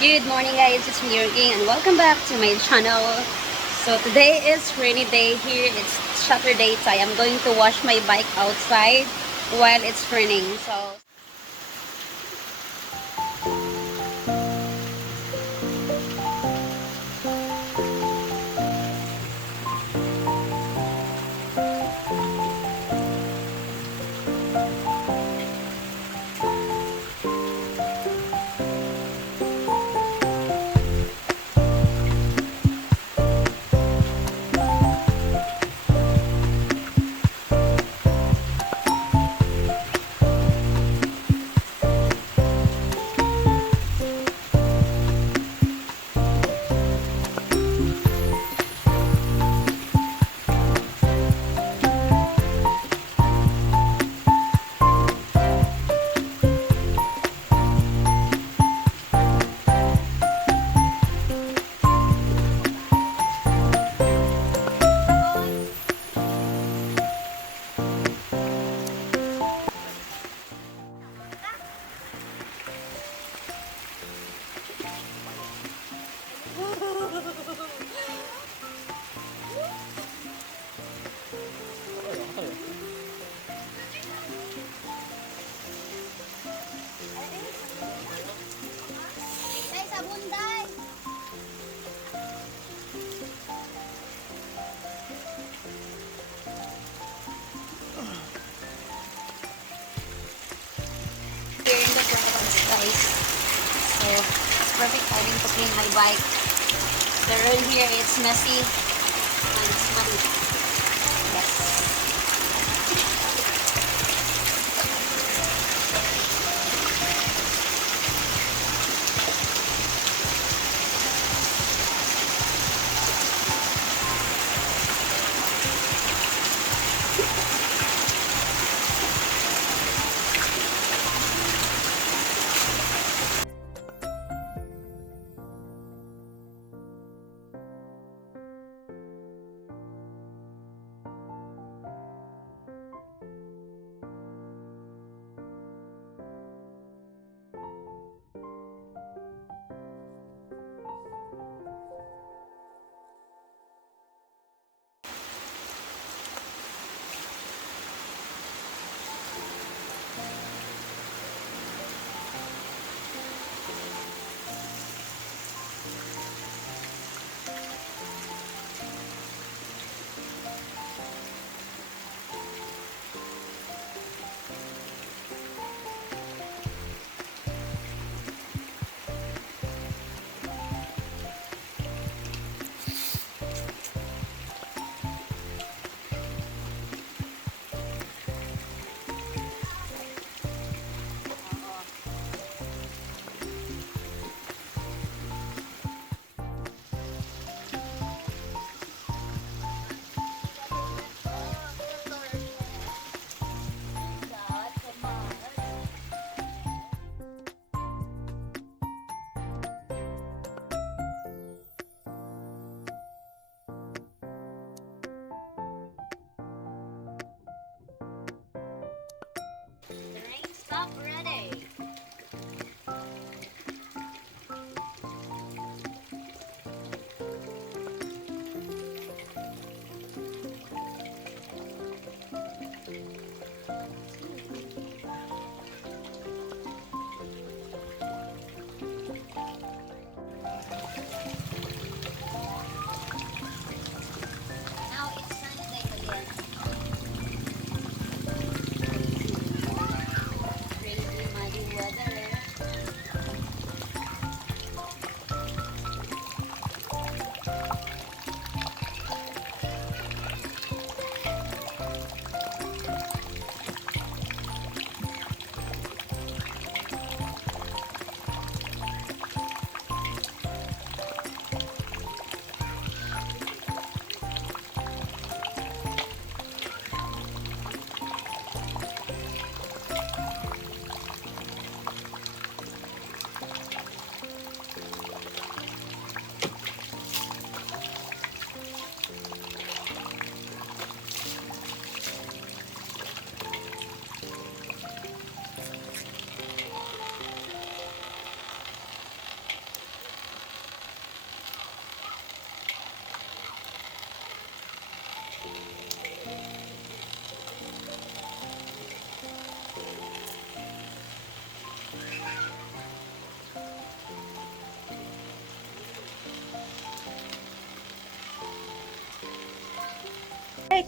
Good morning guys, it's me, Ging, and welcome back to my channel. So today is rainy day here. It's Saturday, so I am going to wash my bike outside while it's raining. So here in the front guys. So it's perfect timing to clean my bike. The road here it's messy and it's muddy. Yes.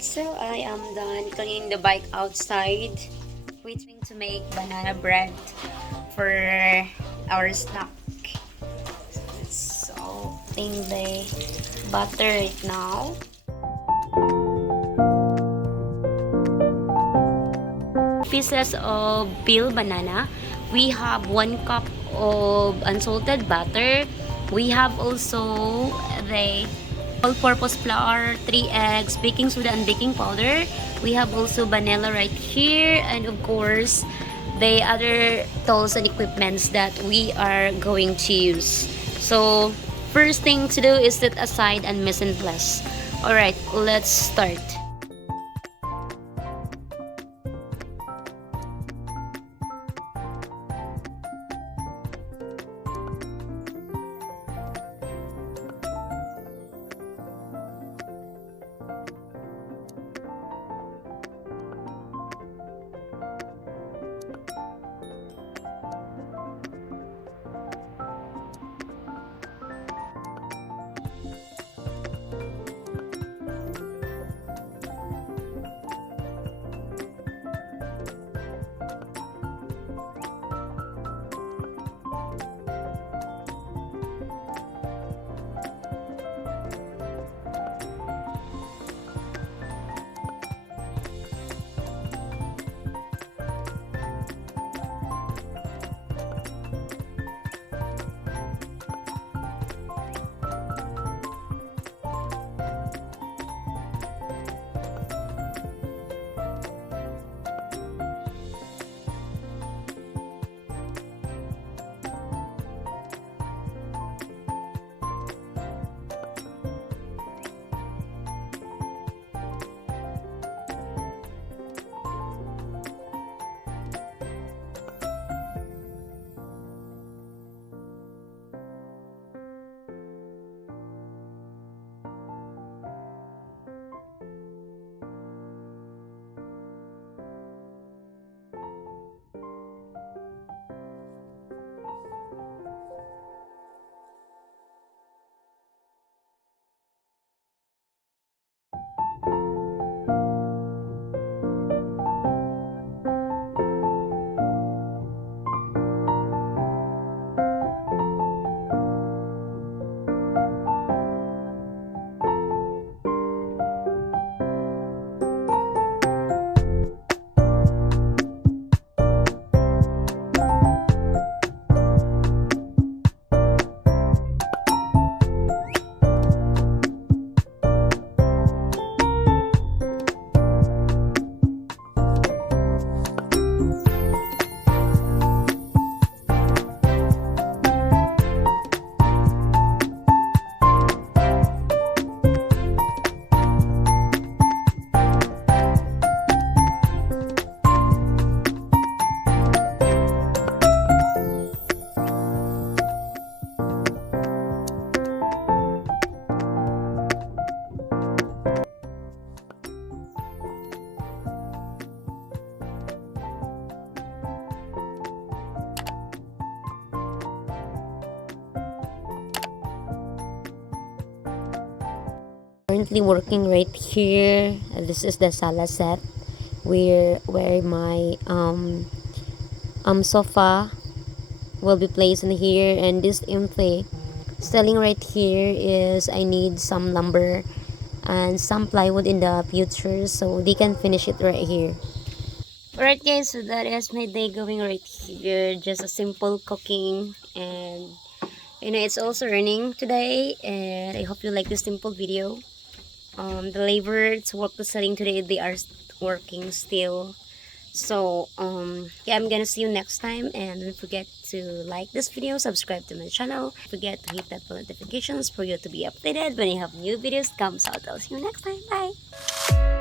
So I am done cleaning the bike outside, waiting to make banana bread for our snack. So salting the butter right now. Pieces of peeled banana. We have 1 cup of unsalted butter. We have also the all-purpose flour, 3 eggs, baking soda and baking powder. We have also vanilla right here, and of course the other tools and equipments that we are going to use. So first thing to do is set aside and mise en place. Alright, let's start. Currently working right here. This is the sala set where my sofa will be placed in here, and this empty styling right here is I need some lumber and some plywood in the future so they can finish it right here. Alright guys, so that is my day going right here. Just a simple cooking, and it's also raining today, and I hope you like this simple video. The labor to work the setting today, they are working still. So yeah, I'm gonna see you next time, and don't forget to like this video, subscribe to my channel, don't forget to hit that bell notifications for you to be updated when I have new videos comes out. I'll see you next time. Bye.